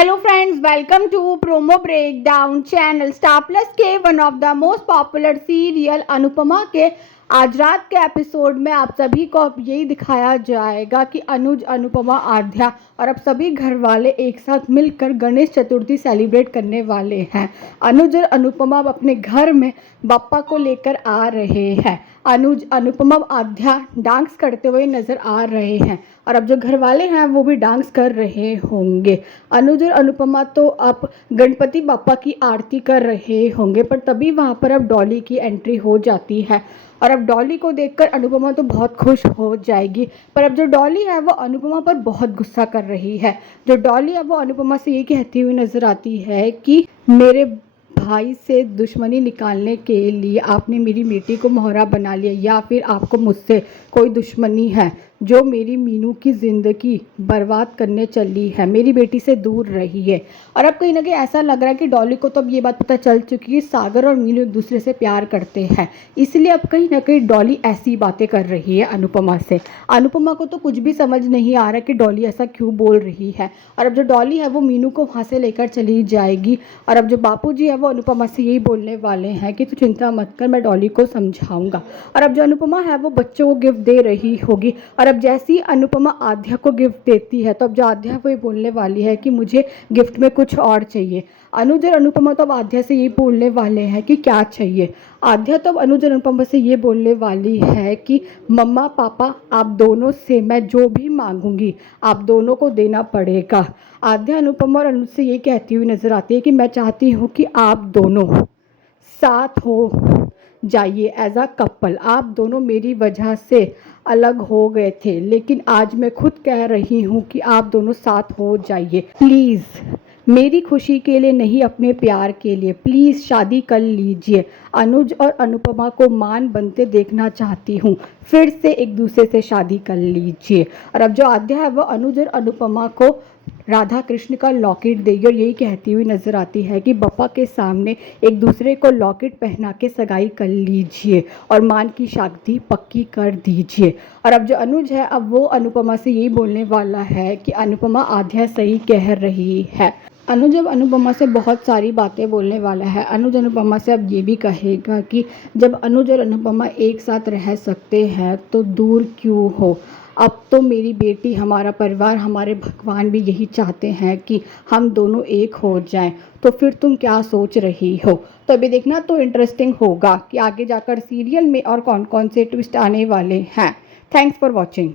Hello friends, welcome to Promo Breakdown channel. Star Plus के one of the most popular serial Anupama के आज रात के एपिसोड में आप सभी को अब यही दिखाया जाएगा कि अनुज, अनुपमा, आध्या और अब सभी घर वाले एक साथ मिलकर गणेश चतुर्थी सेलिब्रेट करने वाले हैं। अनुज और अनुपमा अब अपने घर में बप्पा को लेकर आ रहे हैं। अनुज, अनुपमा, आध्या डांस करते हुए नजर आ रहे हैं और अब जो घर वाले हैं वो भी डांस कर रहे होंगे। अनुज और अनुपमा तो अब गणपति बाप्पा की आरती कर रहे होंगे, पर तभी वहाँ पर अब डॉली की एंट्री हो जाती है और अब डॉली को देखकर अनुपमा तो बहुत खुश हो जाएगी। पर अब जो डॉली है वो अनुपमा पर बहुत गुस्सा कर रही है। जो डॉली है वो अनुपमा से ये कहती हुई नजर आती है कि मेरे भाई से दुश्मनी निकालने के लिए आपने मेरी बेटी को मोहरा बना लिया, या फिर आपको मुझसे कोई दुश्मनी है जो मेरी मीनू की ज़िंदगी बर्बाद करने चली है, मेरी बेटी से दूर रही है। और अब कहीं ना कहीं ऐसा लग रहा है कि डॉली को तो अब ये बात पता चल चुकी है सागर और मीनू एक दूसरे से प्यार करते हैं, इसलिए अब कहीं ना कहीं डॉली ऐसी बातें कर रही है अनुपमा से। अनुपमा को तो कुछ भी समझ नहीं आ रहा कि डॉली ऐसा क्यों बोल रही है। और अब जो डॉली है वो मीनू को वहाँ से लेकर चली जाएगी और अब जो बापूजी है वो अनुपमा से यही बोलने वाले हैं कि तू चिंता मत कर, मैं डॉली को समझाऊंगा। और अब जो अनुपमा है वो बच्चों को गिफ्ट दे रही होगी और अब जैसी अनुपमा आध्या को गिफ्ट देती है तो अब जो आध्या वो ये बोलने वाली है कि मुझे गिफ्ट में कुछ और चाहिए। अनुज और अनुपमा तो अब आध्या से यही बोलने वाले हैं कि क्या चाहिए। आध्या तो अब अनुज और अनुपमा से ये बोलने वाली है कि मम्मा पापा आप दोनों से मैं जो भी मांगूंगी आप दोनों को देना पड़ेगा। आध्या अनुपमा और अनुज से ये कहती हुई नजर आती है कि मैं चाहती हूँ कि आप दोनों साथ हो जाइए एज अ कपल। आप दोनों मेरी वजह से अलग हो गए थे, लेकिन आज मैं खुद कह रही हूँ कि आप दोनों साथ हो जाइए। प्लीज़ मेरी खुशी के लिए नहीं, अपने प्यार के लिए प्लीज़ शादी कर लीजिए। अनुज और अनुपमा को मान बनते देखना चाहती हूँ, फिर से एक दूसरे से शादी कर लीजिए। और अब जो आध्या है वो अनुज और अनुपमा को राधा कृष्ण का लॉकेट देगी और यही कहती हुई नजर आती है कि बप्पा के सामने एक दूसरे को लॉकेट पहना के सगाई कर लीजिए और मान की शादी पक्की कर दीजिए। और अब जो अनुज है अब वो अनुपमा से यही बोलने वाला है कि अनुपमा आध्या सही कह रही है। अनुज अब अनुपमा से बहुत सारी बातें बोलने वाला है। अनुज अनुपमा से अब ये भी कहेगा कि जब अनुज और अनुपमा एक साथ रह सकते हैं तो दूर क्यों हो। अब तो मेरी बेटी, हमारा परिवार, हमारे भगवान भी यही चाहते हैं कि हम दोनों एक हो जाएं, तो फिर तुम क्या सोच रही हो। तो अभी देखना तो इंटरेस्टिंग होगा कि आगे जाकर सीरियल में और कौन कौन से ट्विस्ट आने वाले हैं। Thanks for watching.